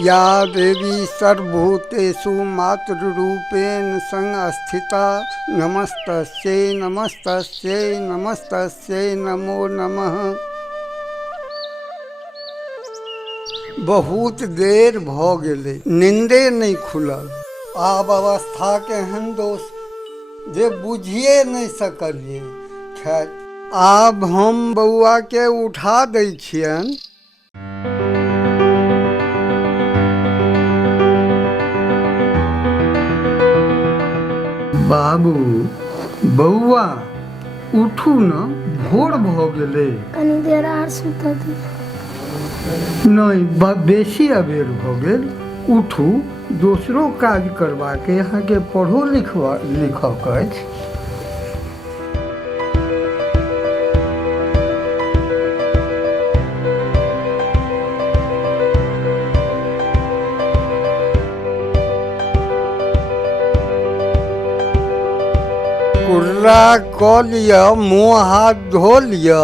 या देवी सर्वभूतेषु मातृरूपेण संस्थिता नमस्तस्यै नमस्तस्यै नमस्तस्यै नमो नमः। बहुत देर भ गेलै, नींदे नहीं खुलल। आब अवस्था केहन दोस्त जे बुझिए नहीं सकलिए। खैर आब हम बौआ के उठा दै छियन। बाबू बौआ उठू न, भोर भ गेलै। कनी देर आर सुता दी। नहीं बेसी अबेर भ गेल। उठू, दोसरो काज करबाके यहाँ के पढ़ो लिखक अछि। कुर्रा क लिअ, मुँह हाथ धो लिअ।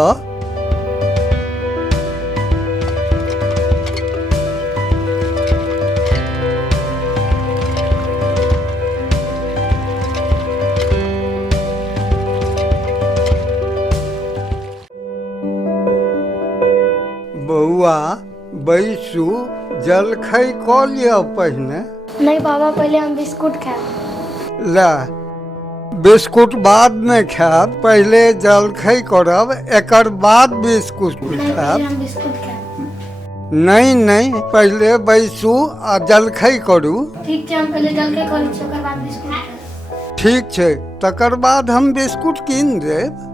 बौआ बैसू, जलखै क लिअ पहिने। नहीं बाबा, पहले हम बिस्कुट खाएब। ला बिस्कुट बाद में खाएब, पहले जलखै करब, एकर बाद बिस्कुट खाएब। हम बिस्कुट खाएब। नहीं नहीं, पहले बैसू आ जलखै करू। ठीक छै, हम पहले जलखै करै छी, ओकर बाद बिस्कुट खाएब। ठीक छै, तकर बाद हम बिस्कुट कीन देब।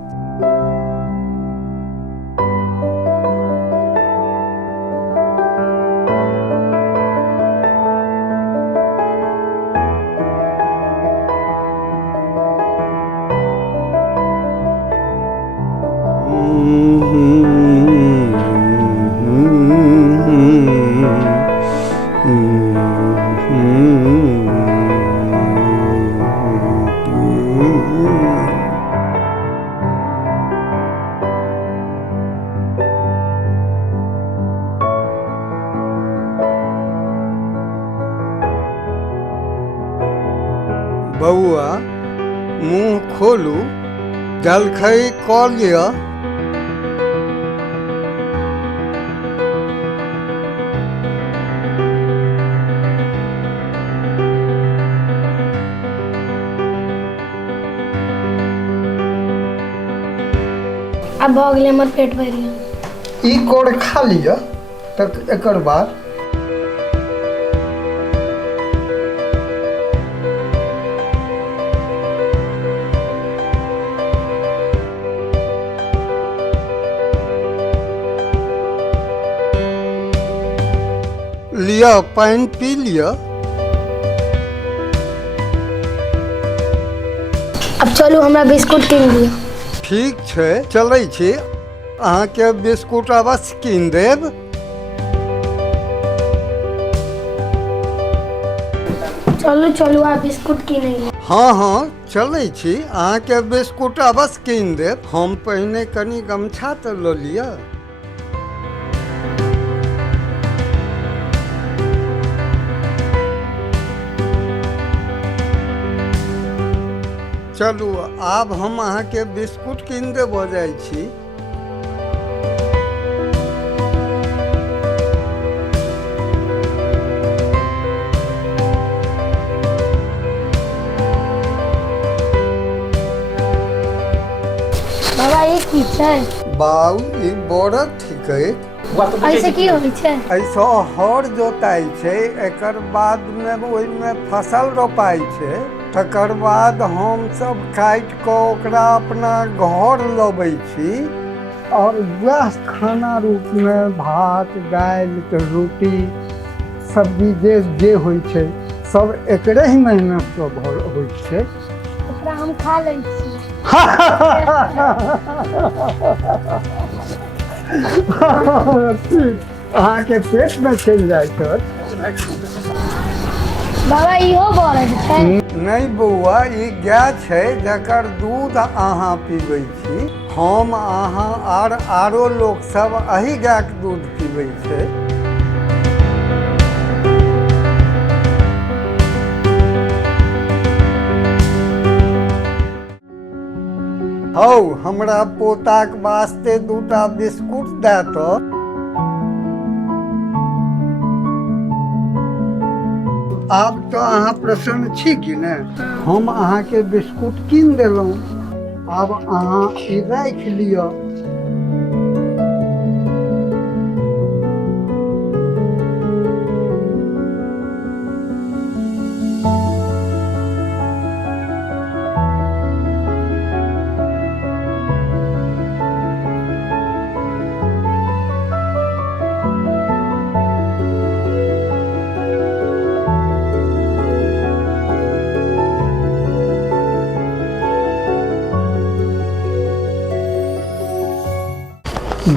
बौआ मुँह खोलू, जलखै क लिअ। अब भ गेलै, हमर पेट भरि गेल। ई कोड़ खा लिअ, तक एकर बाद लिअ, पानि पी लिअ। अब चलू, हमरा बिस्कुट कीन दिअ। ठीक छै, चलै छी, अहाँके बिस्कुट अवश्य कीन देब। चलू चलू, आ बिस्कुट कीनै ले। हाँ हाँ चलै छी, अहाँके बिस्कुट अवश्य कीन देब। हम पहिने कनी गमछा तऽ लऽ लिअ। चलू, आब हम अहाँके बिस्कुट कीन देब जाइ छी। बाबा ये की छै? बाऊ ई बरद थिकै। ऐसे की होइ छै? ऐसा हर जोताई छै, एकर बाद में ओइमे फसल रोपाई छै। तकर बाद हम सब काटि कऽ ओकरा अपना घर लबै छी और वएह खाना रूपमे भात दालि रोटी सब्जी जे होइ छै सब एकरे ही मेहनतसँ होइ छै। ओकरा हम खा लै छी। अहाँके पेटमे चलि जाइ छै। बाबा इहो बढ़ै छै। नहीं बौआ, ई गाय छै जकर दूध अहाँ पीबै छी। हम अहाँ आरो लोग सब एही गायके दूध पीबै छै। हौ हमरा पोताक वास्ते 2टा बिस्कुट दए तऽ। आब तो अहाँ प्रसन्न छी कि ने? हम अहाँके बिस्कुट कीन देलहुँ, आब अहाँ ई राखि लिअ।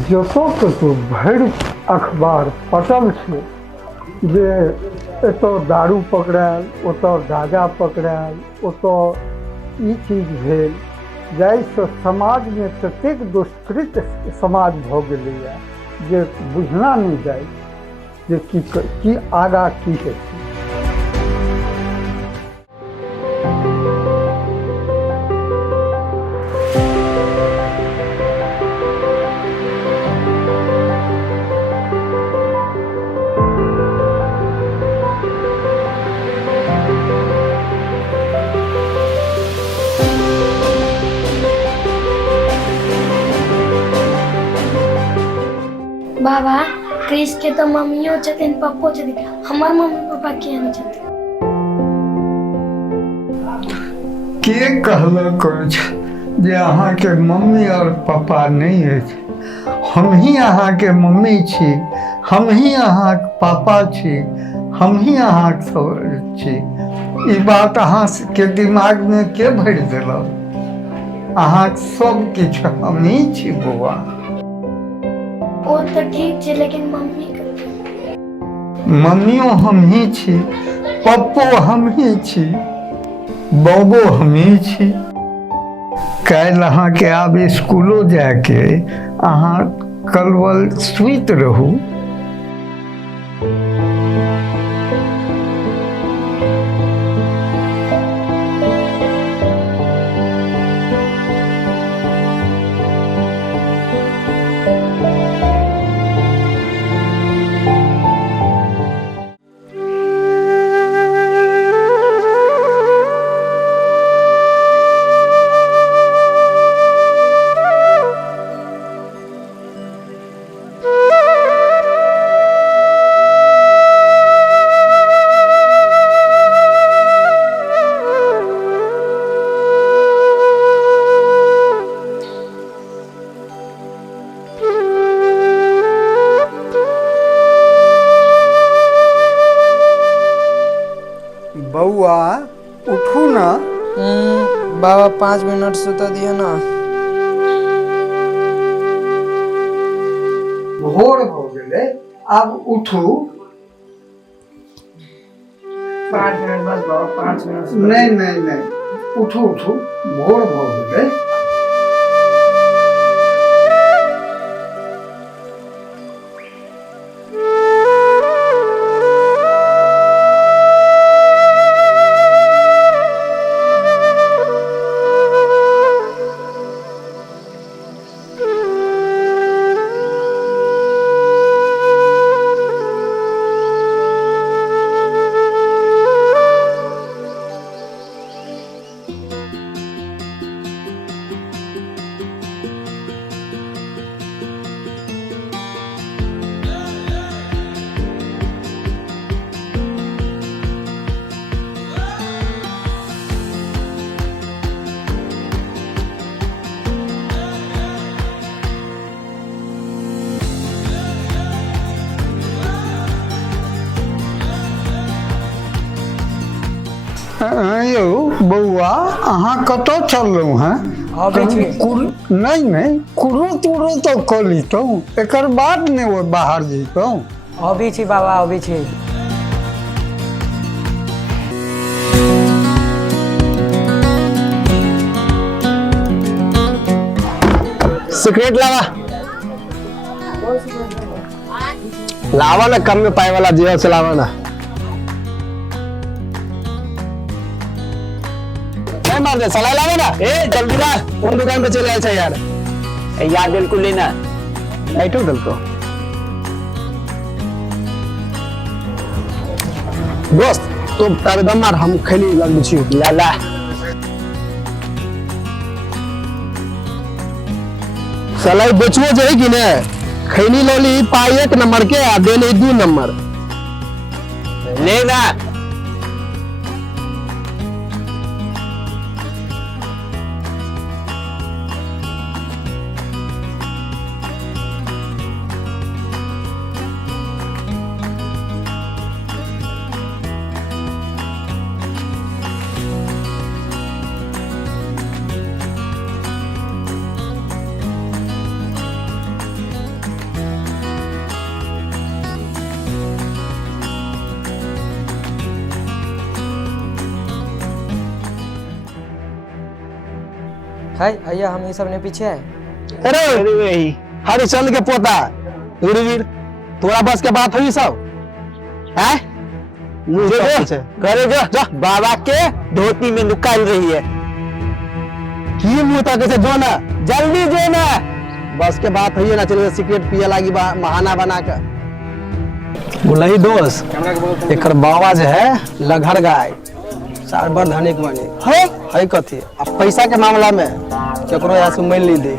जतऽ कतौ भरि अखबार पटल छै जे एतऽ दारू पकड़ायल, ओतऽ गांजा पकड़ायल, ओतऽ ई चीज भेल, जाहिसँ समाजमे ततेक दुष्कृत समाज भऽ गेलैए जे बुझना नहि जाइ जे की आगाँ की हेतै। बाबा क्रिस के तो मम्मियो छथिन पप्पो छथिन, हमर मम्मी पापा किया नहीं छथिन? के कहलक जे अहाँके मम्मी और पापा नहीं अछि? हम ही अहाँके मम्मी छी, हम ही अहाँके पापा छी, हम ही अहाँके सब छी। ई बात अहाँके दिमागमे के भरि देलक? अहाँके सब किछु हम ही छी बौआ। वो तो ठीक छै, लेकिन मम्मियो हम ही छी, पप्पो हम ही छी, बाबो हम ही छी। काल्हि अहाँके आब स्कूलो जाके अहाँ कलवल सुति रहू। बउआ उठू ना। बाबा 5 मिनट सुता दिया ना। भोर हो गेलै, आब उठू। 5 मिनट बस बाबा, 5 मिनट। नहीं नहीं नहीं, उठू उठू, भोर हो गेलै। यौ बौआ अहाँ कतऽ चललहुँ हैं? अबै छी। नहीं कुरो तुरो तो कऽ लितहुँ, एकर बाद ने वो बाहर जैतहुँ। अबै छी बाबा, अबै छी। सिगरेट लावा ना, कम में पाए वाला जियो से लावा ना। मार दे साला, लावा ना। ए जल्दी ना, कौन दुकान पे चले आए यार? यार बिल्कुल लेना लाइटो दल को दोस्त तो तारे दम मार, हम खैली लग छी लाला। साला बेचबो जे है कि ने, खैनी लौली पाई 1 नंबर के आ देने 2 नंबर लेना। है भैया, हम ये सब ने पीछे है। अरे हरिचंद के पोता वीर, तोरा बस के बात हुई सब है? करे जो बाबा के धोती में निकाल रही है। की मुंह तक से जो ना, जल्दी जो ना। बस के बात हुई है ना, चलिए सिगरेट पिए लागी बहाना बना कर बोलही दोस्त। एकर बाबा जो है लघर गाय सार बड़ धनिक बने है कथी। अब पैसा के मामला में केकरो यहाँ से मिल नहीं दे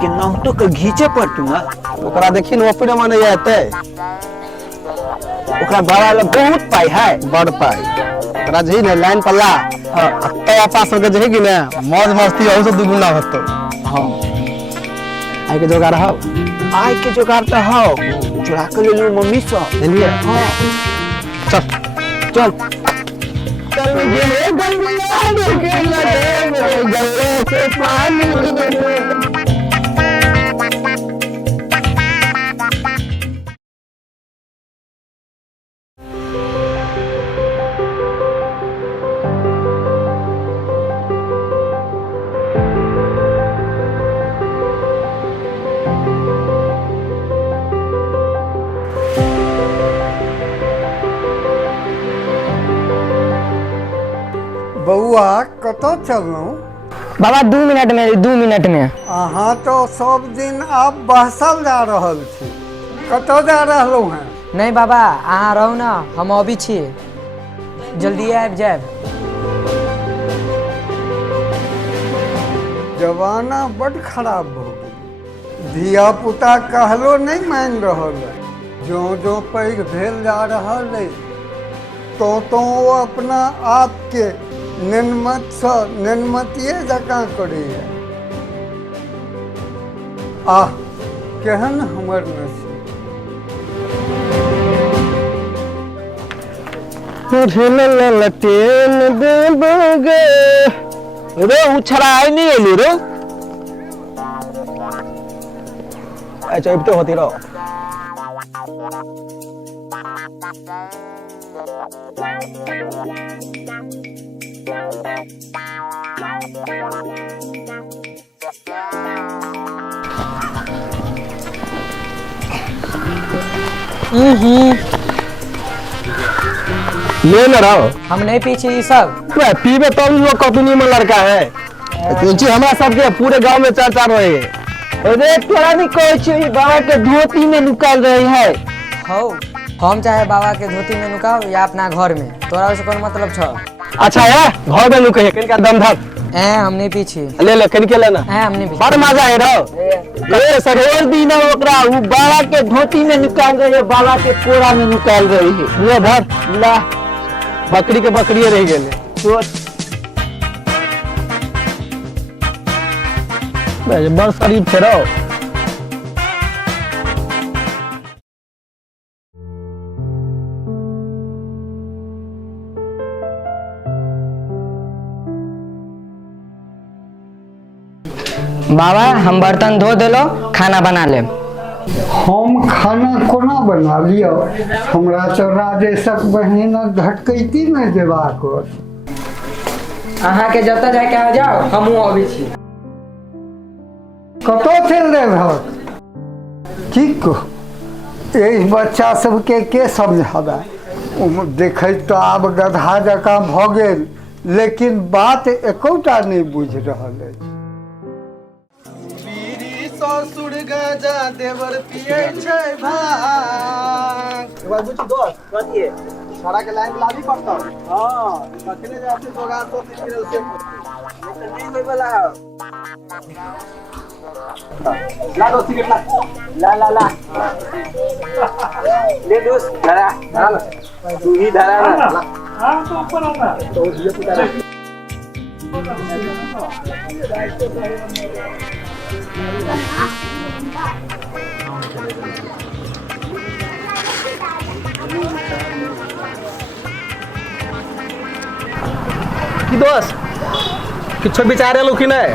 कि नौटो के घींचे पड़तूंगा। ओकरा देखी न अपने मन आते, ओकरा बाबा ला बहुत पाई है, बड़ पाई। ओकरा जही ने लाइन पल्ला तया पास होके जही कि ने मौज मस्ती और से दुगुना होतो। हां आई के जोगार हो, आय के जुगाड़ तो हो, चुरा के ले लो मम्मी से। चलिए हाँ चल चल। बौआ कतऽ चललहुँ? बाबा 2 मिनट में, 2 मिनट में। अहाँ तो सब दिन आब बहसल जा रहल छी, कतऽ जा रहलहुँ हैं? नहीं बाबा, अहाँ रहू ना, हम अभी छी, जल्दी आबि जायब। जमाना बड़ खराब भ गेल, धिया पुता कहलो नहीं मान रहल है। जो जो पैघ भेल जा रहल है तो वो अपना आप के निन्मत सँ निन्मतिये जकाँ करैए। आह केहन हमर नसीब। रे उछरा आई नहीं एलू रे। अच्छा अब तो होती रहो। ले न रहो, हम नहीं पीछे ये सब। पीबे तो लोग कतुनी में लड़का है। हमारा सबके पूरे गांव में चर्चा रहे। अरे तोरा नहीं कहे छी बाबा के धोती में निकाल रही है। हो, हम चाहे बाबा के धोती में नुकाओ या अपना घर में, तोरा उससे कोई मतलब छ? अच्छा है घर में नुके कनका दम धर। हम नहीं पीछे। ले ले कनके लेना। हम नहीं पीछे। बड़ मजा है रहो। ए सरोर दिन ओकरा वो बाबा के धोती में निकाल रही है, बाबा के कोरा में निकाल रही है। ले धर ला, बकरी के बकरिए रह गेले। बड़ शरीफ थे रहो। बाबा हम बर्तन धो देलो, खाना बना ले। हम खाना कोना बना लियो, हमरा तो राजेशक बहिनक घटकैती में जेबाक अहाँ के जतऽ जाके आ जाओ, हमहूँ अबै छी। कतौ चल रहे भक की कह यही बच्चा सबके के समझाबे। देखै तो आब गधा जकाँ भऽ गेल, लेकिन बात एकोटा नहीं बुझ रहल अछि। ससुर गजा देवर पिए छै भांग। एक बार बुझी दोस्त कथि सारा के लाइन लादी पड़ता। हां कखने जाते जोगार तो फिर से नहीं होय वाला है। ला दो सिगरेट ला ले दोस्त धरा तू ही धरा ना। हां तो ऊपर आना तो ये पुता की दोस्त किछो विचारे लो कि नहीं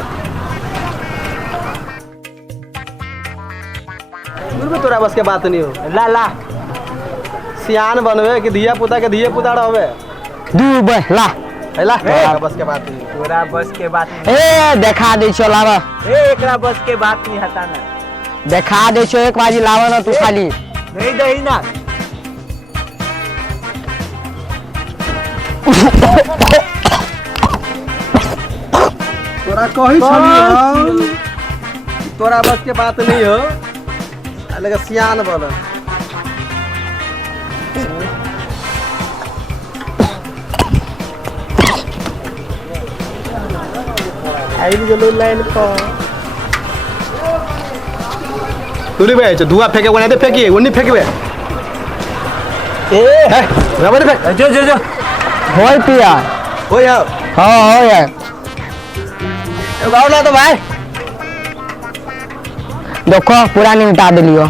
तोरा बस के बात नहीं हो। ला सियान बनवे कि धिया पुता के धिया पुता रहवे दू ला ला बस के बात नहीं। तोरा बस के बात नहीं। ए देखा दे छो लावा, एकरा बस के बात नहीं हता ना। देखा दे छो एक बाजी लावा ना तू खाली। नहीं दही ना। तोरा कही छलियो तोरा बस के बात नहीं हो, लेकिन सियान बोल। आई गेलो लाइन पर तुरी बे धुआं फेंके ओने दे फेंकी ओनी फेंकबे ए रबर फेंक जो होय पिया हो यार। हां हो यार गाँव ना तो भाई देखो पूरा निपटा दिलियो।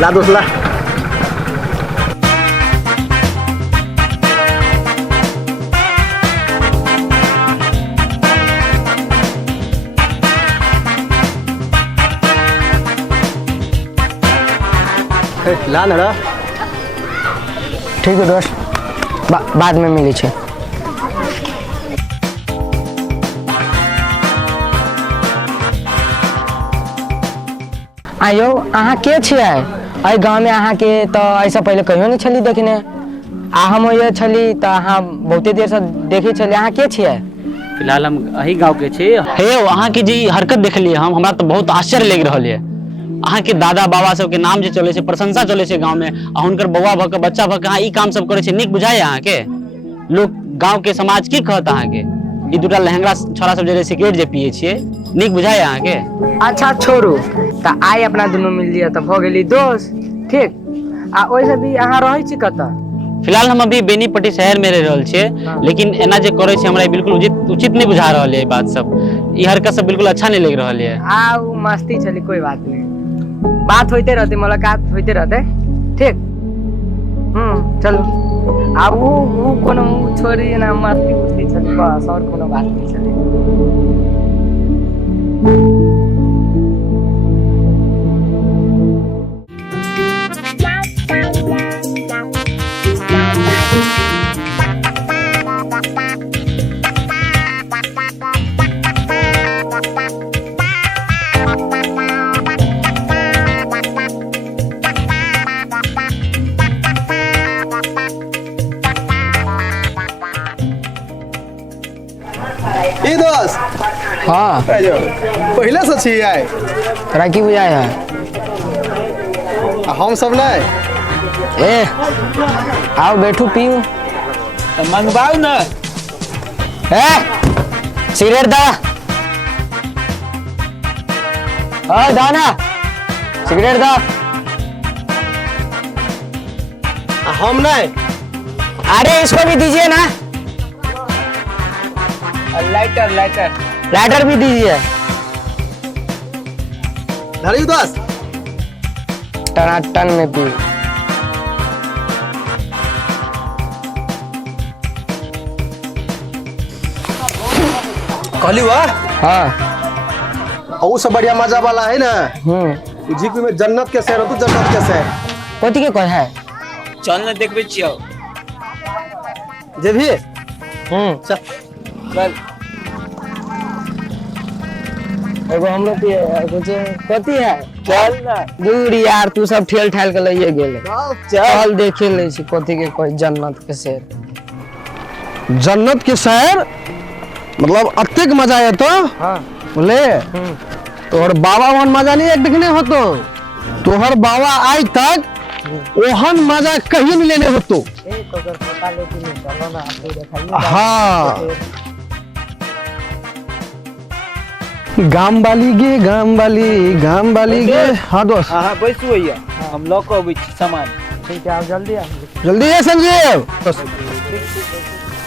ला दोस्त ला ला ना ठीक है दोस्त, बाद में मिली छे। आयो अहाँ के छियै? एहि गाँव में अहाँ के तो ऐसा पहले कहियो नहीं छली देखने। आ हम ये छली तो अहाँ बहुते देर से देखे छली। अहाँ के छियै? फिलहाल हम अही गांव के छी। हे अहाँ के जी हरकत देखलिए हम, हमरा तो बहुत आश्चर्य लग रहल है। अहाँ के दादा बाबा सब के नाम जे चले छै, प्रशंसा चले छै गांव में, आ हुनकर बौआ भ के बच्चा भ के अहाँ ई काम सब करे छै, नीक बुझाय अहाँ के? लोग गांव के समाज की कहत अहाँ के? ई दूटा लहंगा छोरा सब जे सिगरेट जे पिए छिए, नीक बुझाय अहाँ के? अच्छा छोड़ू, तो आइ अपना दुनू मिल लिया तो भ गेली दोस्त। ठीक आ ओइसे भी अहाँ रहै छी कतऽ? फिलहाल हम अभी बेनीपट्टी शहर में रह रहल छिए, लेकिन एना जे करे छै हमरा बिल्कुल उचित नहीं बुझा रहल है। बात सब ई हरकत सब बिल्कुल अच्छा नहीं लग रहल है। आओ मस्ती चली, कोई बात नहीं, बात होते रहते, मुलाकात होते रहते। ठीक चलो। आ वो कोनो छोड़ी ना मस्ती उस्ती चली बस, और कोनो बात नहीं चली। ई दोस्त हाँ पहले से छी आए तोरा की बुझाय है? हम सब नहीं ए आओ बैठू पीऊ तो मंगवाओ ना। ए सिगरेट दा, दाना सिगरेट दो। हम नहीं। अरे इसको भी दीजिए ना। लाइटर भी दीजिए। धरी दोस्त। टनाटन में पी। कहली वाह। हाँ। और सब बढ़िया मजा वाला है ना। जीपी में जन्नत के शहर हो तो जन्नत के शहर। कथी के कोई है? चल ना देखबे छियो। जे भी चल। चल। एगो हम लोग कुछ कथी है? चल ना। दूर यार, तू सब ठेल ठाल के लिए गेले। चल देखे ले छी कथी के कोई जन्नत के शहर। जन्नत के शहर मतलब अत्यक मजा है तो। हाँ। बोले तोहर बाबा वहन मजा नहीं एक देखने हो तो। तोहर बाबा आज तक ओहन मजा कहीं नहीं लेने हो तो। हाँ गाम वाली गे। हाँ दोस्त। हाँ बैसू भैया, हम लऽ कऽ अबै छी सामान। ठीक है, आप जल्दी आ। जल्दी है संजीव।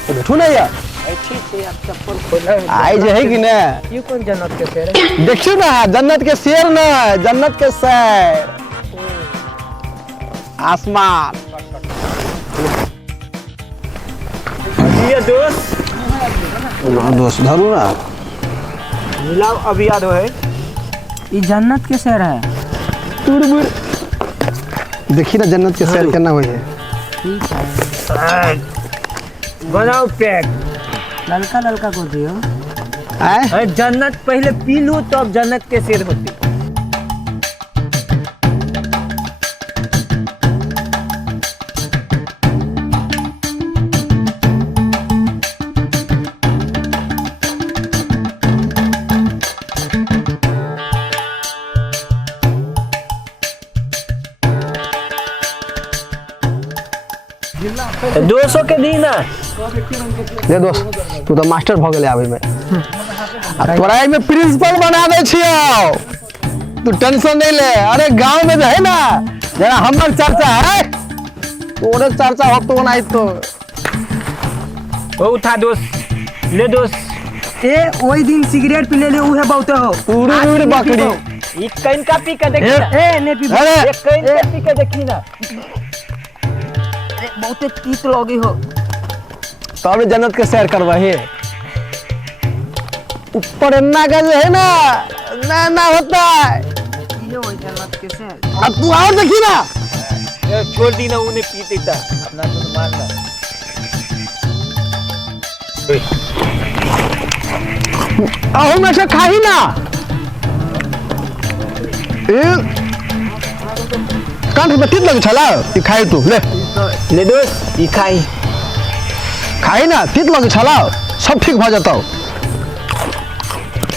बैठू ना यार। ठीक है, आप चप्पल खोलो। आई जे है कि ना। ये कौन जन्नत के शहर है? देखियो ना, जन्नत के शेर ना, जन्नत के शहर। आसमान। ये दोस्त दोस्त धरू ना। मिलाओ अभी याद है। ये जन्नत के शहर है। देखी ना जन्नत के शहर करना हुई है। ठीक है, बनाओ पैक। ललका ललका को दियो। आए जन्नत पहले पी लूं तब जन्नत के शेर होती। दोस्तों के दी ना। दे दोस्त, तू तो मास्टर भ गेले आबै में। आ तोरा में प्रिंसिपल बना दे छियो। तू टेंशन नहीं ले। अरे गांव में जो है ना, जरा हमर चर्चा है, तोरे चर्चा हो तो नहीं तो। वो उठा दोस्त, ले दोस्त। ए वही दिन सिगरेट पी ले उहे बहुत हो। पूरी बकरी। ये कहीं का पी के देखी ना। ए ने पी। अरे ये कहीं का पी के देखी ना। बहुत तीत लगी हो। तो अभी जन्नत के सैर करवा है। ऊपर इन्ना का जो है ना, ना होता है। ये वही जन्नत के शहर। अब तू और देखी ना। छोड़ दी ना, उन्हें पीते था अपना तो मानना। अहो में से खाही ना। कान में तीत लग छला। ई खाई तू ले दोस्त, ये खाई ना, तीत लग छला, सब ठीक भ जाता।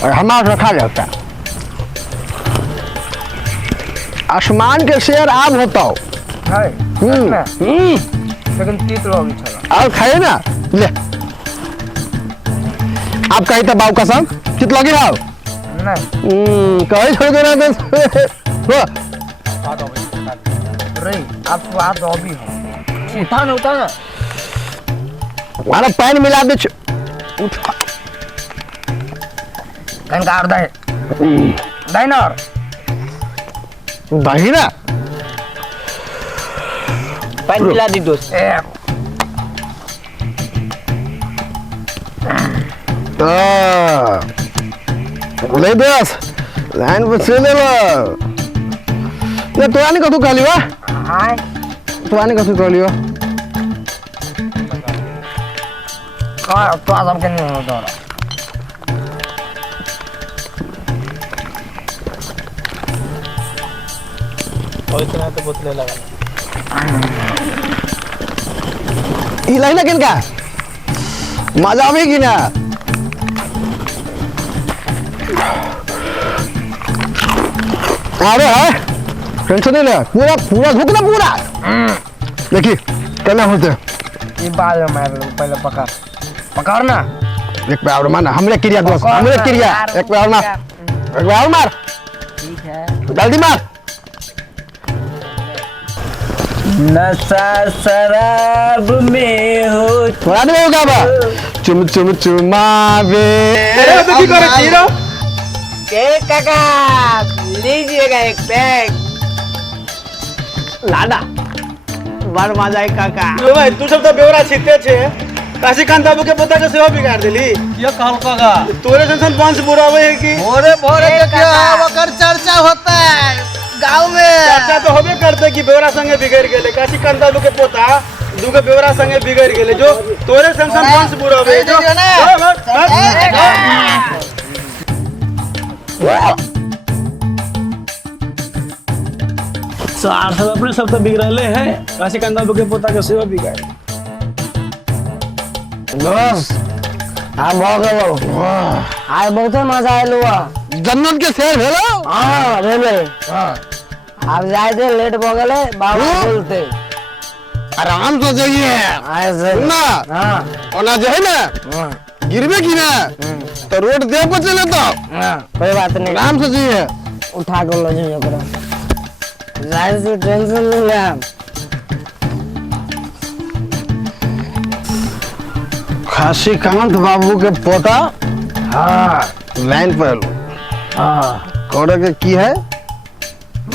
और हमारा रखा जाता। आसमान के शेर आब होता। लेकिन तीत लगी छला। और खाए ना ले। आप कही था बाबू कसम कित लगी हो नहीं कही छोड़ देना तो रही आप स्वाद अभी हो। उठा ना। हमारा पैन मिला दे। उठ कहीं और दे ना और दही ना। पानी मिला दी दोस्त। ले दस लाइन पे से ले लो। ये तो आने का तू कहली वा। हां तो आने का तू कहली वा। का तो आदम के नहीं होता। और इतना तो बोतले लगा। ई लाइन किन का मजा आवेगी ना। अरे है टेंशन नहीं ले। पूरा झुकना पूरा। देखिए कहना होते ये बाद में मार लो, पहले पकड़ ना। एक पे और मारना। हमरे क्रिया दोस्त, हमरे क्रिया। एक पे और मार, एक पे और मार। ठीक है जल्दी मार। नशा शराब में हो। थोड़ा नहीं होगा बा चुम चुम चुमावे। के काका लीजिएगा एक पैक। लाडा बार मजा है काका। भाई तू सब तो बेवरा छिते छे काशीकांत बाबू के पोता के सेवा बिगाड़ देली। ये कहल काका तोरे जैसन वंश बुरावे है कि भोरे भोरे क्या वकर चर्चा होता है गांव में। चर्चा तो होबे करते कि बेवरा संगे बिगड़ गेले। काशीकांत बाबू के पोता दूगो बेवरा संगे बिगड़ गेले जो तोरे जैसन वंश बुरावे जो। सार सब अपने सब तो बिगड़ले हैं काशीकांत बाबू के पोता के सेवा बिगाड़। दोस्त हम हो गए आज बहुत मजा आयल जन्नत के शेर भेलो। हाँ भेले अब जाए थे लेट हो गए बाबा बोलते आराम से जाइए ऐसे ना। हाँ ओना जो है ना हाँ गिरबे की ना तो रोड दे पर चले तो हाँ कोई बात नहीं आराम से जाइए। उठा कर लो जी करो जाहिर से टेंशन नहीं ले आप। काशीकांत बाबू के पोता हाँ लाइन पर लो। हाँ करे के की है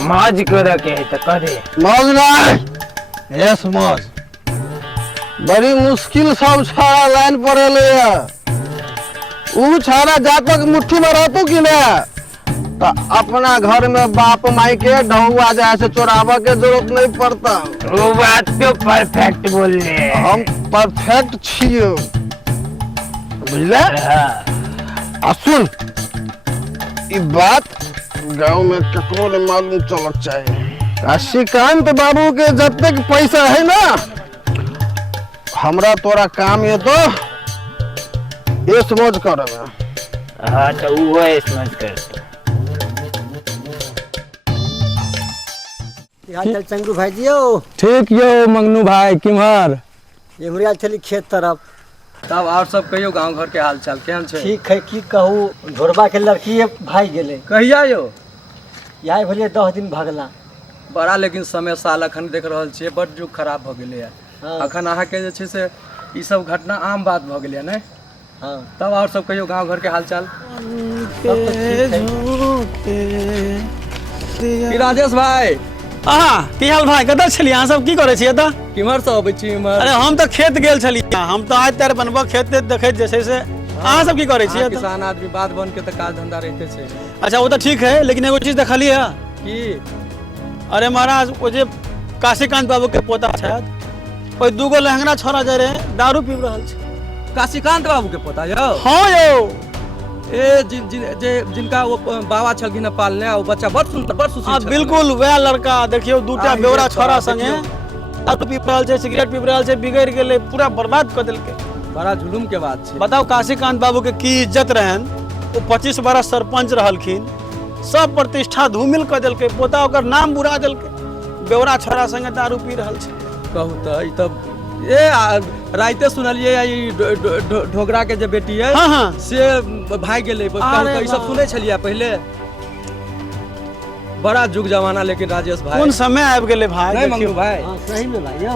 मौज करे के है तो करे मौज नहीं यस मौज। बड़ी मुश्किल सब छाड़ा लाइन पर ले ऊ छाड़ा जब तक मुट्ठी में रहतो कि ना तो अपना घर में बाप माई के ढहुआ जाए से चोरावा के जरूरत नहीं पड़ता। वो बात तो परफेक्ट बोल रहे हम परफेक्ट छियो बुझले। आ सुन ई बात गांव में ककरो ने मालूम चलक चाहिए। काशीकांत बाबू के जब तक पैसा है ना हमरा तोरा काम ये तो ये समझ कर हाँ तो वो है समझ कर चल चंगू भाई जी हो ठीक यो मंगनू भाई किमहर एमरिया चली खेत तरफ। तब और सब कहियो गांव घर के हाल चाल केहन छै? ठीक है की कहू ढोरबा के लड़की भाई गेले। कहिया यो? यही भेलिए 10 दिन भगला। बड़ा लेकिन समय साल अखन देख रहल छियै बड जुग खराब भऽ गेलै हाँ। अखन अहाँके जे छै से ई सब घटना आम बात भऽ गेलै ने। हाँ तब और सब कहियो गांव घर के हाल चाल। की राजेश भाई अहाँ की हाल भाई कतऽ छलियै अहाँ सब की करै छियै एतऽ? किमहर से अबै छी इमहर? अरे हम तो खेत गेल छलियै हम तो आज तर बनबो खेत देखैत जे छै से अहाँ सब की करै छियै एतऽ? किसान आदमी बात बन के तऽ काज धंधा रहिते छै। अच्छा वो तो ठीक है लेकिन एगो चीज देखलियै है की? अरे महाराज वो जे काशीकांत बाबू के पोता छथि ओइ दूगो लहंगना छोड़ा जा रहे दारू पीब रहल छै। काशीकांत बाबू के पोता यौ? हाँ यौ ए जिनका वो बाबा छलखिन पालने वो बच्चा बड़ सुंदर बड़ सुशील छलखिन। बिल्कुल वह लड़का देखियो दूटा बेवरा छोरा संगे दारू पीब रहल छै सिगरेट पीब रहल छै बिगड़ गेलै पूरा बर्बाद कर देलकै। बड़ा जुलुम के बात छै। बताओ काशीकांत बाबू के की इज्जत रहन वो 25 बरस सरपंच रहलखिन सब प्रतिष्ठा धूमिल कर देलकै पोता ओकर नाम बुरा देलकै बेवरा छोरा संगे दारू पी रहल छै। कहू तऽ ई तऽ राइते सुनलियै ई ढोगरा के जे बेटी है हाँ हाँ से भाग गेलै। कहू तऽ ई सब सुनै छलियै पहिले। बड़ा जुग जमाना लेकिन राजेश भाई कोन समय आबि गेलै भाई। नहीं मंगू भाई हाँ सही में भाई यौ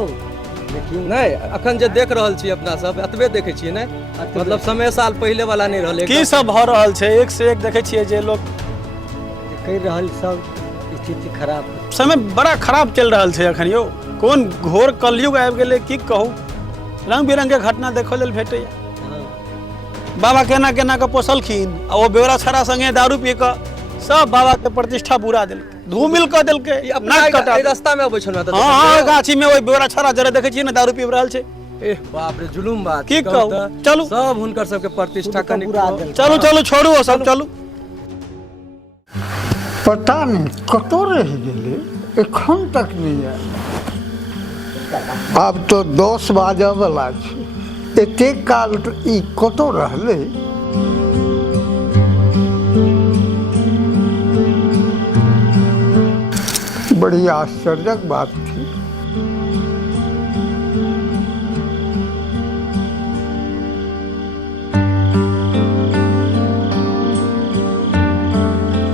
नहीं अखन जे देख रहल छी अपना सब एतबे देखे छियै ने मतलब समय साल पहले वाला नहीं रहले। की सब भऽ रहल छै एक से एक देखे छियै जे लोग कहि रहल सब स्थिति खराब। समय बड़ा खराब चल रहल छै अखन यौ कोन घोर कलयुग आबि गेलै की कहू रंग बिरंग के घटना देखऽ लेल भेटैया। बाबा केना केना के पोसलखिन आ वो बेवरा छड़ा संगे दारू पी कऽ सब बाबा के प्रतिष्ठा बुरा देलकै धूमिल कऽ देलकै। रास्ता में अबै छलहुँ तऽ हाँ हाँ गाछी में ओइ बेवरा छड़ा जरे देखै छियै ने दारू पीब रहल छै। एह बाप रे जुलुम बात की कहू चलू सब हुनकर सबके प्रतिष्ठा कनि चलू चलू छोड़ू ओ सब चलू। पता नहीं कतौ रह गेलै एखन तक नहीं आयल। आब तो 10 बाजऽ वाला छै एते काल ई कतौ रहलै। बड़ी आश्चर्यक बात थी।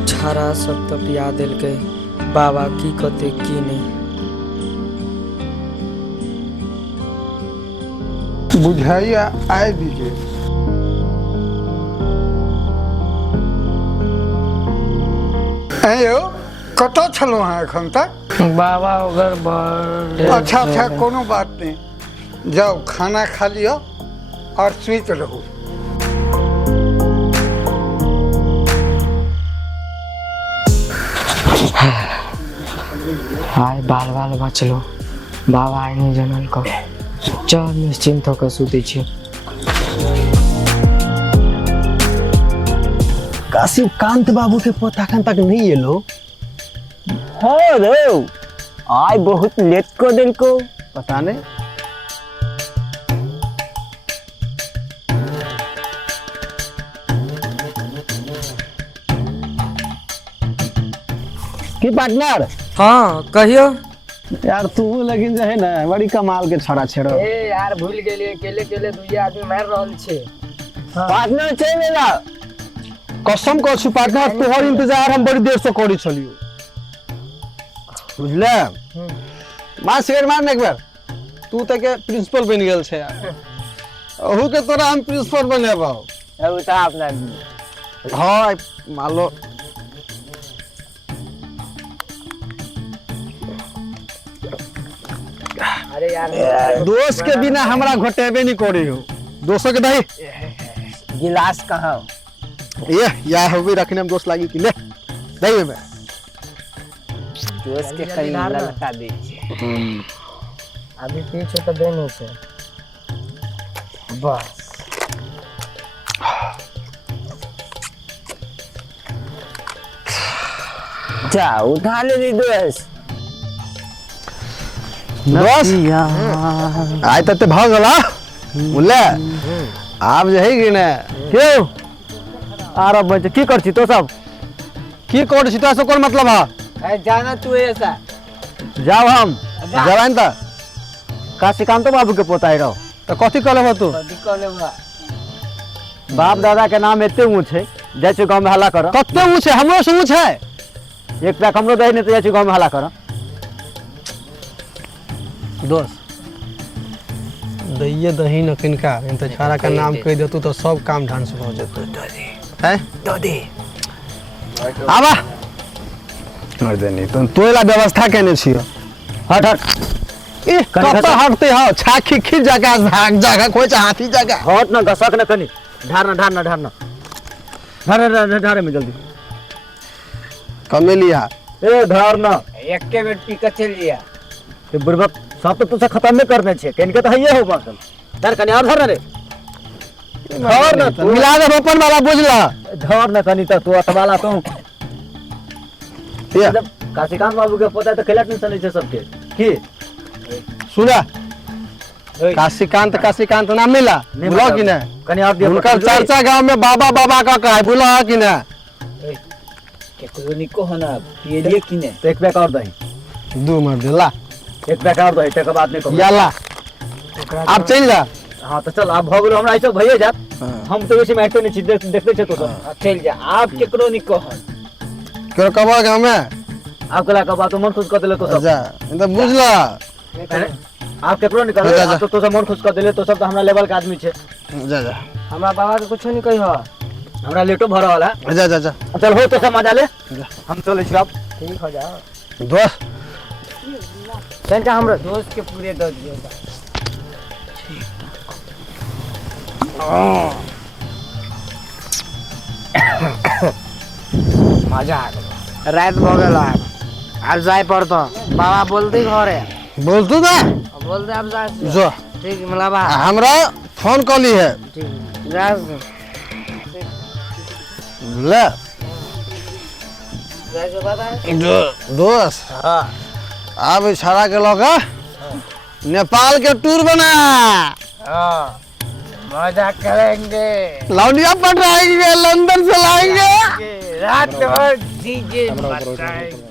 छाड़ा सब तो पिया दिल के बाबा की कते की नहीं बुझाइए आए दीजिए। यौ कतऽ छलहुँ हेँ एखन तक? बाबा ओकर बड़ अच्छा अच्छा, कोनो बात नहीं, जाओ खाना खा लियो और सुइत रहो। आय बाल बाल बचलो, बाबा आइ नहीं जनल को। चल निश्चिंत होकर सुते छी। काशीकांत बाबू के पता अखन तक नहीं एलो। हाँ रे, आय बहुत लेट को दिल को। पता नहीं। की पार्टनर? हाँ कहियो। यार तू लेकिन जो है ना बड़ी कमाल के छोड़ा छेड़ो। ए यार भूल गेलिए, अकेले अकेले दुई आदमी मार रहल छे। पार्टनर चल ना, कसम कर छु पार्टनर, तोहर इंतजार हम बड़ी देर से करी छलियो। बुझले? मार शेर मार एक बार। तू तक के प्रिंसिपल बन गेल छे यार। ओहू के तोरा हम प्रिंसिपल बनेबो। अब ता अपना हां मान लो अरे यार दोस्त के बिना हमरा घटेबे नहीं करी हो। दोस्तों के दही गिलास कहाँ? ये या हो भी रखने में दोस्त लागी कि ले दही में दोस्त के करीब ललका दे छे। अभी पीछे तो देने छे बस। जा उठा ले रे दोस्त। दोस्त आय तते भाग गला बोले आप जे है कि ने क्यों आरो बच्चे की कर छी तो सब? की कर छी तो कोन मतलब है? जाना तू ऐसा जाओ हम जवान त काशीकांत बाबू के पोता रहो तो कथी कहले हो तू? बाप दादा के नाम एते ऊंच है, जाय छी गांव में हल्ला कर। कते ऊंच है? हमरो से ऊंच है। एक पैक हमरो दही नहीं तो जाय छी गांव में हल्ला कर। दोस्त दहिए दही न किनका इन त छाड़ा का नाम कह देतू तो सब काम ढंग से हो जेतौ। हैं दे आबा मर देनी तो तोला व्यवस्था केने छियो। हट हट ए कत हटते हो? छाखी खी जगह भाग जगह कोई हाथी जगह हट ना घसक ना कनी ढारना ढारना ढारना ढारे ढारे में जल्दी कमेलिया ए ढारना एक के बेट पी के चल लिया। ये बुरबक सब तो तुझे खत्म नहीं करने छे केन के तो हइए हो बात धर कनी और धर रे धर ना तू मिला दे रोपन वाला बुझला धर ना कनी तो तू अतवाला तो ये जब काशीकांत बाबू के पता तो खिलाट नहीं चले छे सबके की सुना काशीकांत नाम मिला बुला कि ना? कनी आप उनका चर्चा गांव में बाबा बाबा का है बुला कि ना? केकरो निको होना पिए लिए कि ने? एक पैक और दही दो मर देला एक पैक और दही तक बात नहीं कहो याला आप चल जा। हां तो चल आप भगलो हमरा ऐसे भइए जात। हम तो वैसे मैटर नहीं देखते छे तो सब चल जा। आप केकरो निको हो केरो कबा गांव में आप कला का बात मन खुश कर देले तो सब जा इन त बुझला आप केकरो निकल जा। तो सब मन खुश कर देले तो सब तो हमरा लेवल के आदमी छे। जा जा हमरा बाबा के कुछ नहीं कही हो। हमरा लेटो भरा वाला जा जा जा चल हो तो सब मजा ले हम चले छी अब ठीक हो जाओ दोस्त तनका हमरा दोस्त के पूरे दे दियो। मजा आ गयो। रात भ गेल अब जाय पड़तो। बाबा बोलते घरे बोल तू ना बोलते अब जा जो ठीक मिलाबा हमरा फोन कली है ठीक जा ले जा बता। दोस्त अब इशारा के लगा नेपाल के टूर बना मजा करेंगे लौंडिया पटराएंगे लंदन से लाएंगे रात भर डीजे बजाएंगे।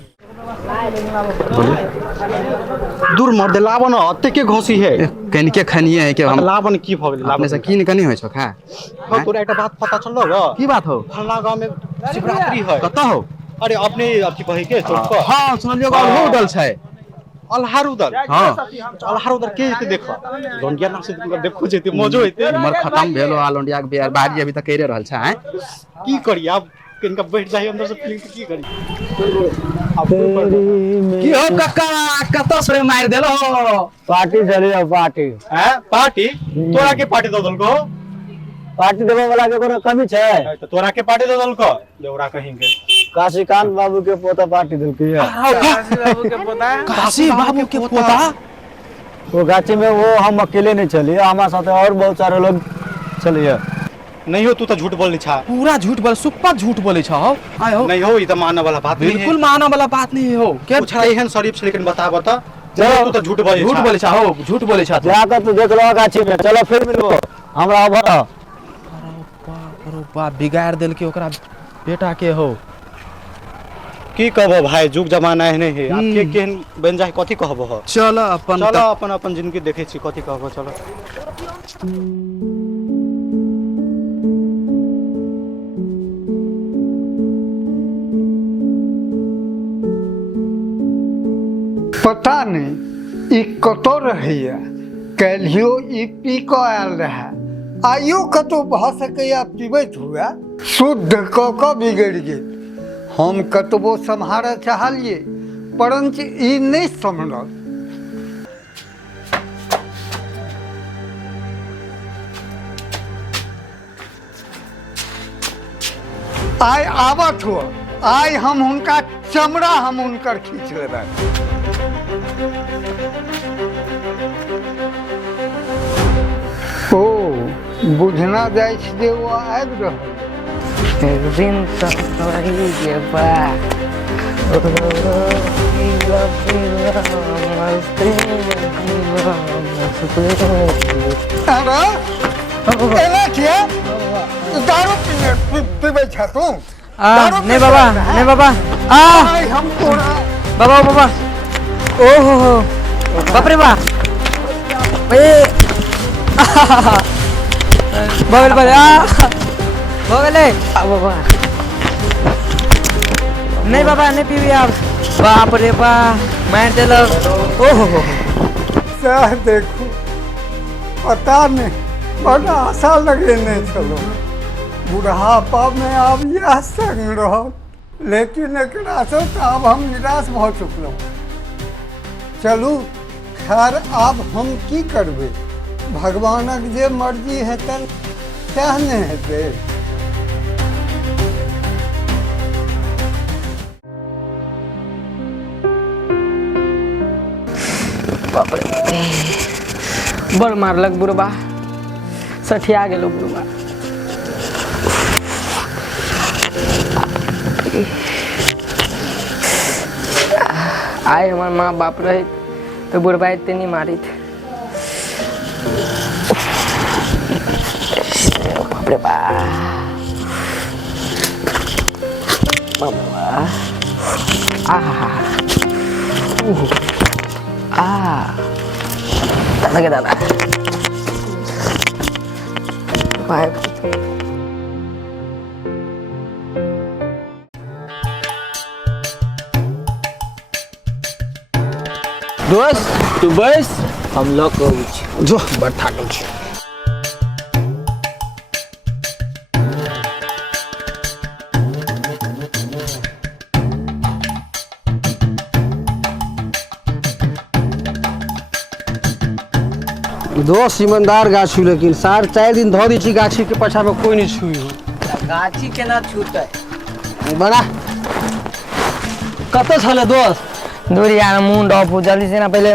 दूर मर दे लावन अत्ते के घसी है कनिके खनिए है कि हम लावन की भ गेल अपने से की कनी होइ छ खा तोरा एकटा बात पता चललो ग की बात हो? फलना गांव में शिवरात्रि है। कत हो? अरे अपने अथी कहे के चौक पर हां सुनलियो गांव हो उडल छै अलहार उधर हाँ अलहार उधर के जेते देखो लोंडिया नाम से तुमका देखो जेते मौजो हेते उमर खत्म भेलो आ लोंडिया के बियाह बाजी अभी तक कइरे रहल छै हैं की करी अब किनका बैठ जाए अंदर से फीलिंग की करी की हो कक्का कत से मार देलो पार्टी चलिए पार्टी हैं पार्टी तोरा के पार्टी दो दलको पार्टी देवे वाला के कोनो कमी छै तो तोरा के पार्टी दो दलको देवरा कहेंगे काशीकांत बाबू के पोता पार्टी दिलकी है काशी बाबू के पोता वो गाछी में वो हम अकेले नहीं चलिए हमारे साथ और बहुत सारे लोग चलिए नहीं हो तू तो झूठ बोल छा पूरा झूठ बोल सुप्पा झूठ बोले छ आय हो नहीं हो ई तो मानने वाला बात नहीं है बिल्कुल मानने वाला बात नहीं हो के छा एहन शरीफ से लेकिन बता बता तू तो झूठ बोले छ हो झूठ बोले छ जाकर तो देख लो गाछी में चलो फिर मिलबो हमरा अब अरे बाप बिगाड़ देल के ओकरा बेटा के हो की कहबो भाई जुग जमाना है नहीं है आप के केहन बन जाए कथि कहबो हो चलो अपन चलो अपन अपन जिंदगी देखे छी कथि कहबो चलो पता नहीं ई कतो रहैया कैलियो ई पी को आयल रहा आइयो कतो भ सकैया पीबैत हुआ शुद्ध क बिगड़ गेल हम कतबो सम्हारऽ चाहलिए परंतु ई नहीं सम्हरल आइ आबत हो आइ हम हुनका चमड़ा हम हुनकर खींच लेबै ओ बुझना जाइ छै जे ओ आबि रहल एक दिन तक वही के बा अरे एला किया दारू पीबे छ तू नहीं बाबा नहीं बाबा आइ हम तोरा बाबा बाबा ओहो हो बाप रे बा बगल बगल बगल बाबा नहीं बाबा नहीं पीबी आप बाप रे बा मार देलो ओहो हो सह देखू पता नहीं बड़ा आशा लगेने चलो बुढ़ापा में आब यह संग रहल लेकिन एकरा से तो आब हम निराश भ चुकलहुँ चलू खैर आब हम की करबै भगवानक जे मर्जी हेतन सएह ने हेतै बड़ मारलक बुढ़बा सठिया गेलो बुढ़बा आए हमार माँ बाप रहे तो बुढ़बा इतने नहीं मारी थे बाप रे बा दादा के दादा दोस्त तू बस हम लोग को जो बड़ थाकल छी दोस्त ईमानदार गाछी लेकिन 4.5 दिन धो दी छी गाछी के पछा में कोई नहीं छुई हो गाछी केना छूटे बना कत छले दोस्त दूर यार मुंड ऑफ हो जल्दी से ना पहले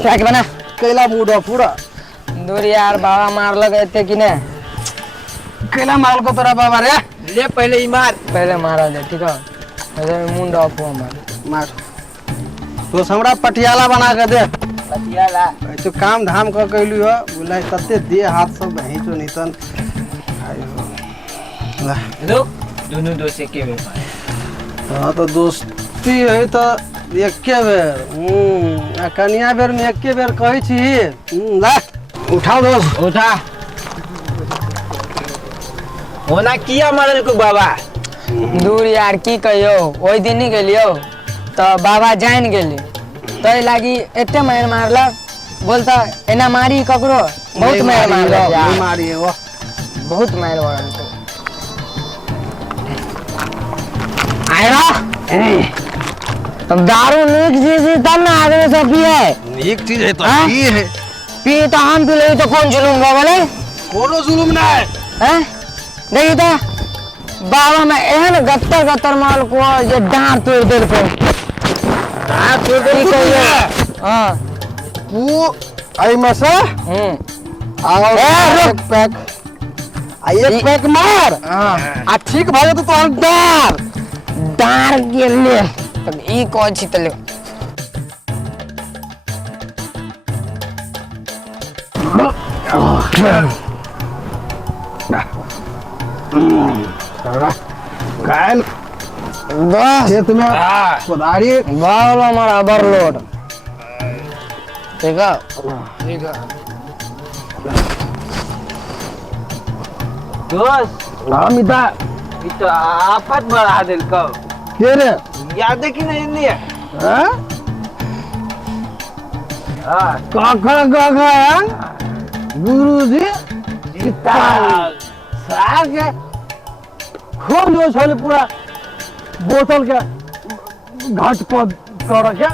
क्या के बना कैला मूड ऑफ पूरा दूर यार बाबा मारलक एते कि ने कैला मारल को तोरा बाबा रे ले पहले ही मार पहले मारा दे ठीक है पहले मुंड ऑफ हो हमार मार तो हमरा पटियाला बना के दे पटियाला तो काम धाम क कैलु हो बोला तते दे हाथ सब भैंचो नितन रुक दोनों दोस्त के में हां तो दोस्ती है तो एके बेर आ कनिया बेर में एके बेर कहै छी ला उठाओ दोस्त उठा होना किया मारल को बाबा दूर यार की कहियो ओई दिन ही गेलियो तो बाबा जान गेली तो लागी एते मार मारलक बोलता एना मारी ककरो बहुत मार मारलक मारी है वो बहुत मार मारल तो आया तब दारू नीक चीज तब ना आदमी सब पिए एक चीज है तो हाँ? ये है पी तो हम पी ले तो कौन जुलूम हो गले कोनो जुलुम ना है हैं देखी तो बाबा में एहन गत्तर गत्तर माल को ये डांट तोड़ दे पे डांट तोड़ दे कहिए हां वो आई मसा आओ एक पैक एक पैक मार हां आ ठीक भाई तो तोहर डार डार गेले तब ई को छी तले काल बस ये तुम्हें पधारी बाल हमारा ओवरलोड ठीक है दोस्त हम इता ये तो आफत बढ़ा दिल को के रे याद है कि नहीं हां हाँ काका गुरुजी साग खूब जो छोले पूरा बोतल के घाट पर कर क्या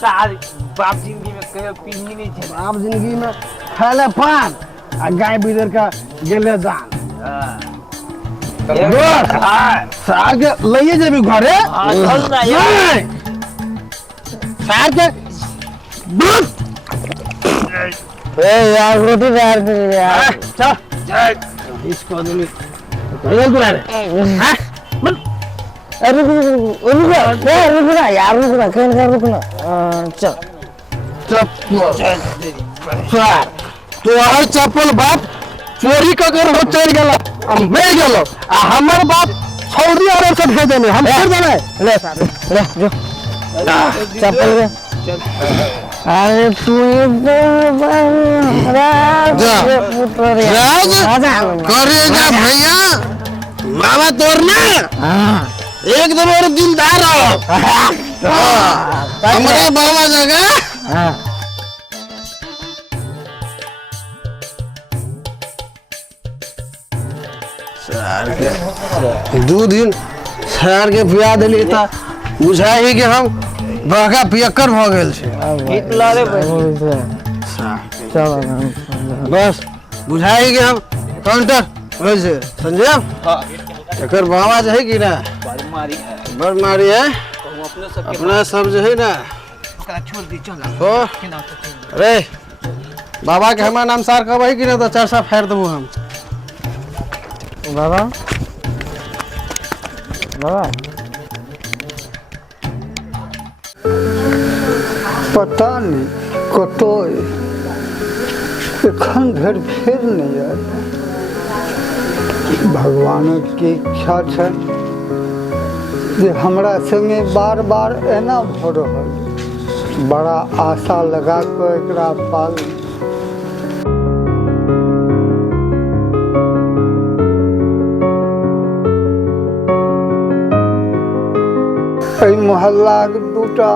सारी बाप जिंदगी में कहीं पीनी नहीं थी आप जिंदगी में खाले पान आ गाय बिदर का गेले जान साग लइए जेबी घरे चल ना यार। साग के ए यार रोटी यार दे यार चल इसको आदमी ये बुला रे हां रुक यार रुक ना चल तो चप्पल बाप चोरी कर हो चल गेला हम ले गेलो आ हमर बाप सऊदी अरब से भेज देने हम कर देने ले जो चप्पल ले अरे तू करेगा भैया बाबा तोड़ना एकदम और दिलदार हो हमारे बाबा जगह दो दिन सर के पिया दिली था बुझाई कि हम बड़का पियक्कर भ गेल छे बस बुझाई कि हम काउंटर वैसे समझे एकर बाबा जे है कि ना बड़ मारी है अपना सब जो है ना छोड़ दी चल हो अरे बाबा के हमारा नाम सार कहबै कि ना तो चर्चा फेर देबो हम बाबा बाबा पता नहीं कतो एखन धरि फेर नहीं आयल भगवानक की इच्छा है जे हमरा संगे बार बार एना भ रहल बड़ा आशा लगा के एकरा पाल मोहल्ला के दूटा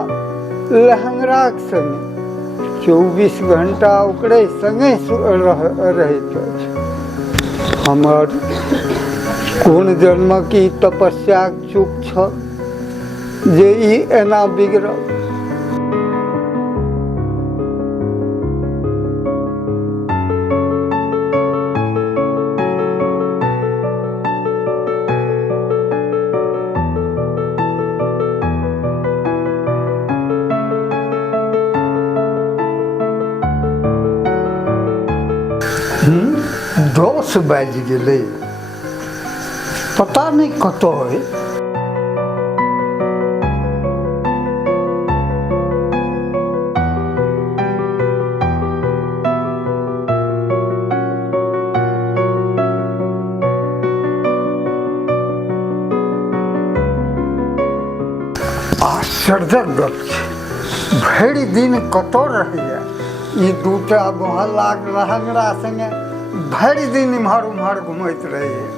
लहंगराक संगे 24 घंटा ओकरे संगे रहैत अछि हमर कोन जन्म की तपस्या चूक छल जे ई एना बिगड़ल दस बाज गेलै पता नहीं कतो है आश्चर्यक गप छै भरि दिन कतो रहैया ई दूटा मोहल्ला के लहंगरा संगे भरि दिन इम्हर उम्हर घुमैत रहैया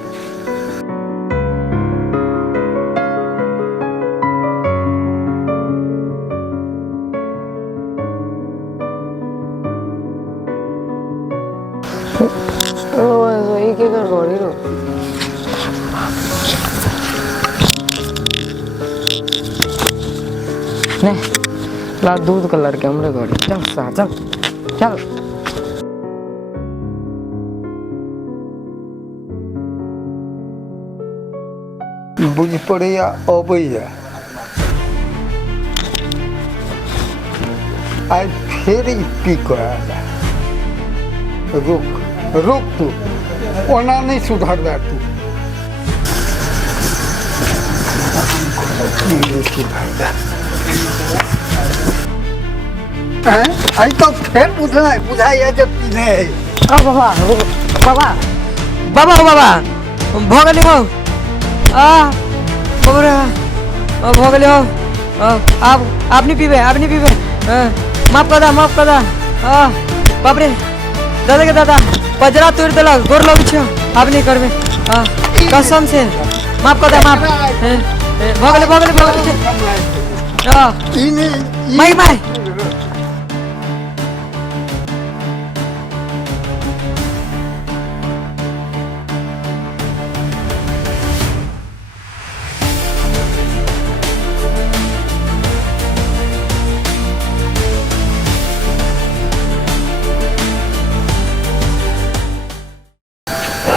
नहीं ला दूध का लड़के हमरे घर चल सा चल चल बुझ पड़ैया अबैया आइ फेर ई पी कऽ रुक रुक तू ओना नहीं सुधरबे तू नहीं सुधरबे आई तो फिर बुझाइए जब पीने है बाबा बाबा बाबा बाबा भोगली हो बाबा भोगली हो आप नहीं पीबे माफ कर दा बाप रे दादा के दादा पजरा तोड़ दिलक गोर लग छो आप नहीं करबे कसम से माफ कर दा माफ भोगली माई माई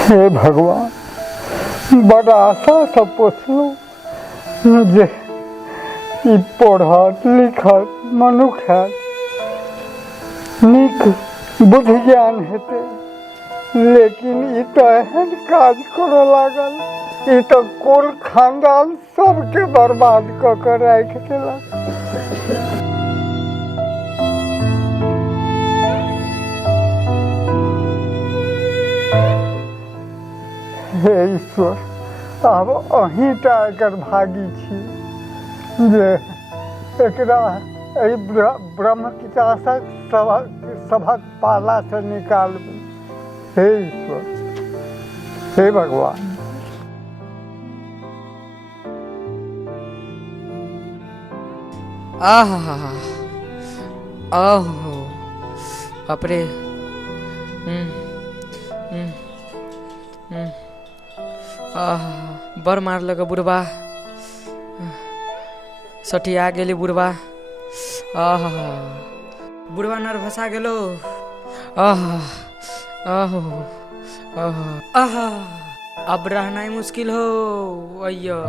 हे भगवान बड़ा आशा से पोसलू जे ई पढ़त लिखत मनुख है नीक बुद्धि ज्ञान हेते लेकिन ई तो एहन काज करे लागल ई तो कुल खानदान सबके बर्बाद क के राख देलक। हे ईश्वर आब अहींटा एकर भागी छी जे एकरा एहि ब्रह्म पिचासक सभक पाला से निकालबू। हे ईश्वर हे भगवान आहो बाप रे बर मार लगा बुढ़वा सठिया गेली बुढ़वा बुढ़वा नर भसा गेलो अब रहना ही मुश्किल हो अय्यो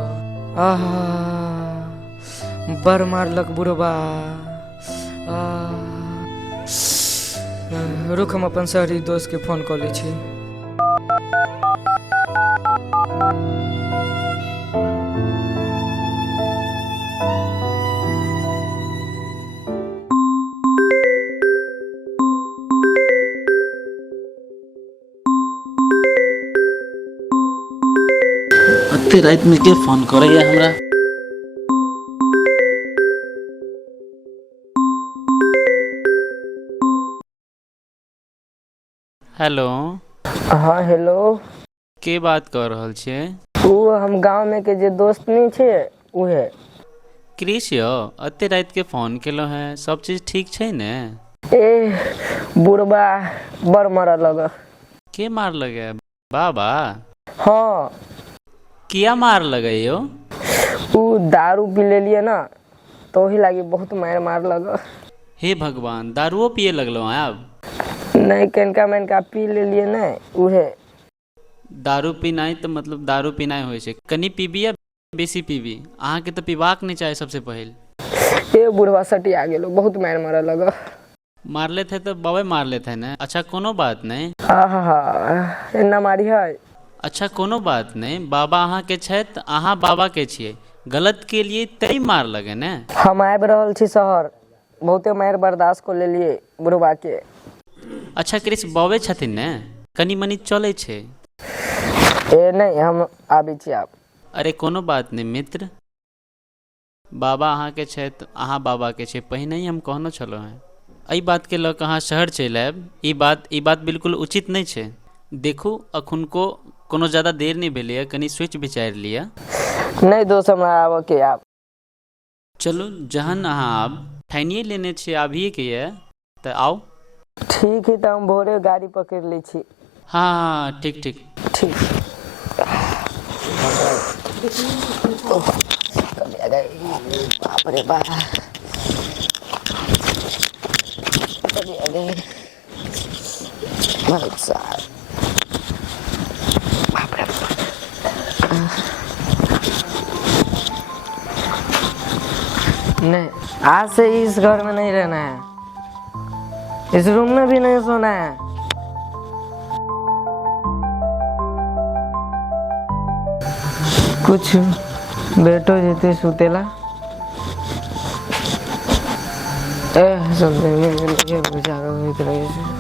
बर मार लग बुढ़वा रुक हम अपन शहरी दोस्त के फोन कर लै छी। अते रात में के फोन करे हमरा हेलो हाँ हेलो के बात कर रहल छे वो हम गांव में के जे दोस्त नहीं छे उहे क्रिश यो अते रात के फोन केलो है सब चीज ठीक छे ने ए बुढ़बा बर मार लगा के मार लगे बाबा हाँ किया मार लगे यो वो दारू पी ले लिए ना तो ही लगी बहुत मार लगा। हे भगवान दारुओ पिए लगलो अब नहीं कनका मनका पी ले लिए ना उहे दारू पीनाई तो मतलब दारू पीनाई होय छे कनी पीबी या बेसी पीबी अहाँ के तो पीबाक नहीं चाहे सबसे पहले ए बुढ़वा सटी आ गेलो बहुत मार लगा मार ले थे तो बाबे मार ले थे ना अच्छा कोनो बात नहीं एना मारी है अच्छा कोनो बात नहीं बाबा अहाँ के छे त अहाँ बाबा के छिए गलत के लिए तई मार लगे ने हम आब रहल छी शहर बहुते मार बर्दाश्त को ले लिए बुढ़वा के। अच्छा कृष बाबे छथिन ने कनी मनी चले छे ए नहीं हम आबी छी आप अरे कोनो बात नहीं मित्र बाबा अहाँ के छे त अहाँ बाबा के छे पहिने ही हम कहनो छलो हैं एहि बात के लग अहाँ शहर चलि आयब ई बात बिल्कुल उचित नहीं छे। देखू अखुनको कोनो ज्यादा देर नहीं भेले कनी सोच विचार लिया नहीं दोस्त हमरा आब के आप चलो जहन अहाँ आब ठानिए लेने छे आबिए के ये त आओ ठीक है तो हम भोरे गाड़ी पकड़ ले छी हाँ ठीक ठीक। बाप रे बाप। नहीं, आज से इस घर में नहीं रहना है, इस रूम में भी नहीं सोना है। कुछ बेटो जीते सुतेला सुनते में बुझा रहे से।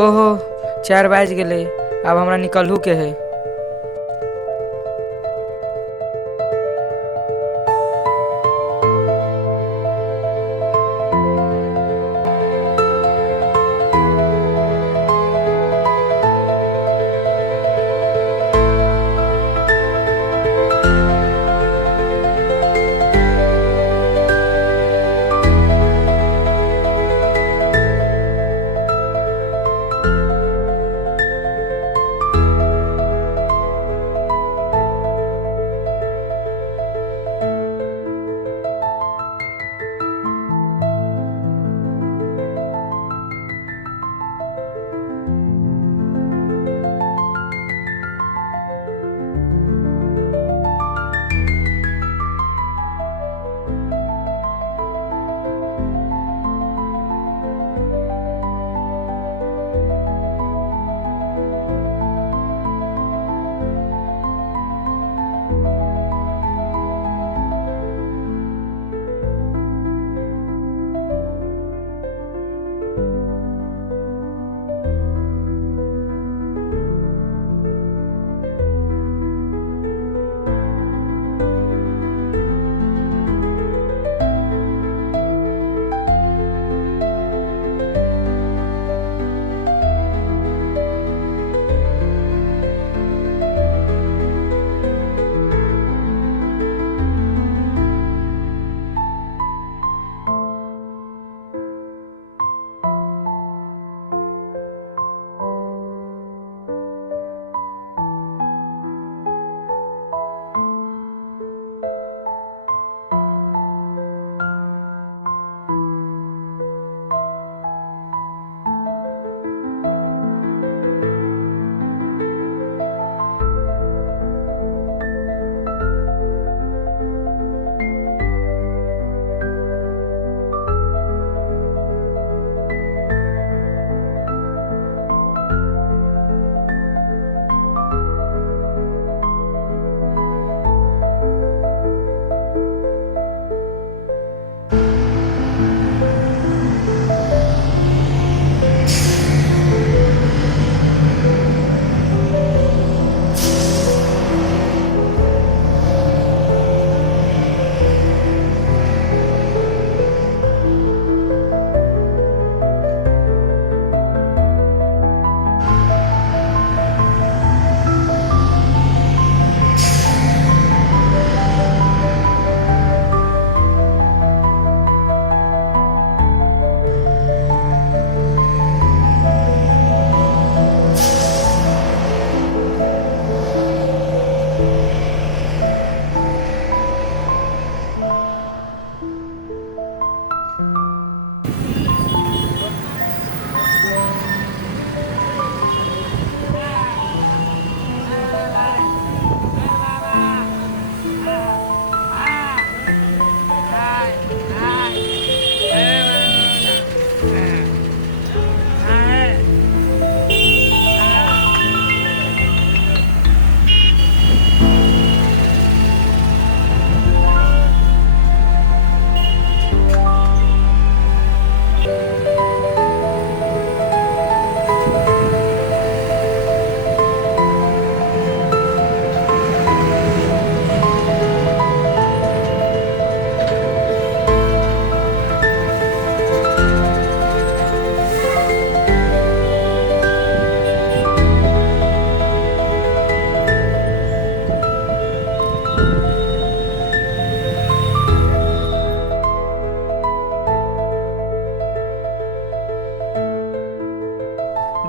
ओहो 4 बज गए, अब हमरा निकलहू के है।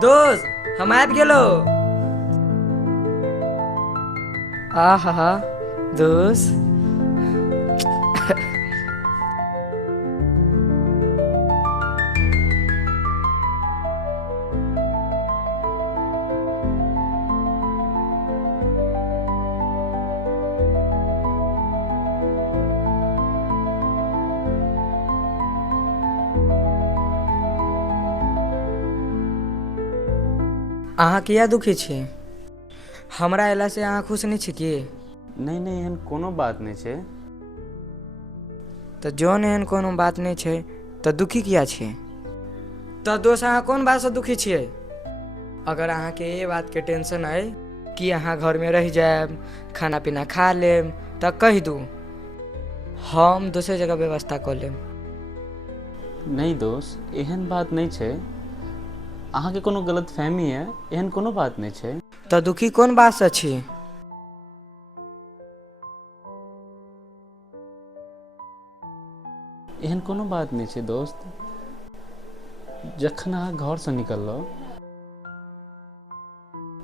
दोस्त हम आबि गेलो। आहा दोस्त अहाँ किया दुखी छी? हमरा अयला से अहाँ खुश नहीं छी की? नहीं नहीं एहन कोनो बात नहीं छै। तो जौन एहन कोनो बात नहीं छै तो दुखी किया छी? तो दोस्त अहाँ कोन बात से दुखी छियै? अगर अहाँ के ये बात के टेंशन है कि अहाँ घर में रह जाएब, खाना पीना खा लेब, तो कह दू हम दूसरे जगह व्यवस्था कर लेब। नहीं दोस्त एहन बात नहीं छै। अहाँ के कोनो गलत फहमी है, एहन कोनो बात नहीं छै। तो दुखी कोन बात से छी? एहन कोनो बात नहीं छै दोस्त। जखन अहाँ घर से निकललो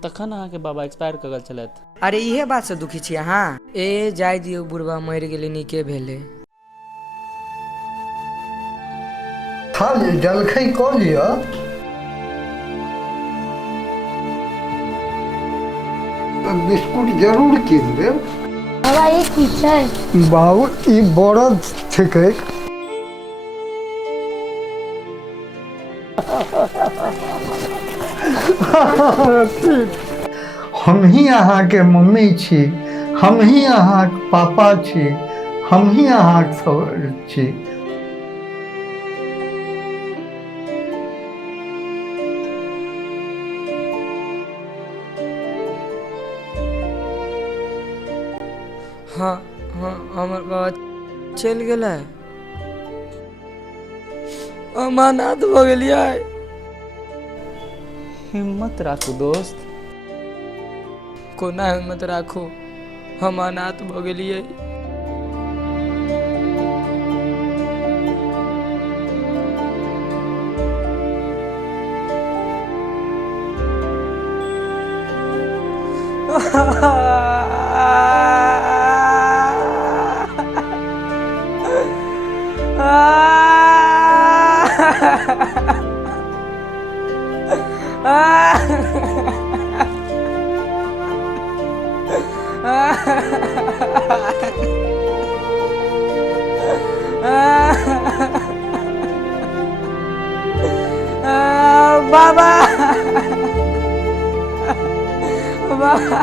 तखन अहाँ के बाबा एक्सपायर कर गेल छलथि। अरे इहे बात से दुखी छी अहाँ? ए जाय दियो, बुढ़वा मर गेलै, नीके भेलै। खा ली, जलखै कऽ लिअ। बिस्कुट जरूर कीन देब। बाबा ये की छै? बाबू ई बरद छिकै। हम ही अहाँके मम्मी छी, हम ही अहाँके पापा छी, हम ही अहाँके सब छी। हाँ हाँ हमर बाबा चलि गेलै, हम अनाथ भऽ गेलियै। हिम्मत राखू दोस्त। कोना हिम्मत राखू, हम अनाथ भऽ गेलियै। बाबा बाबा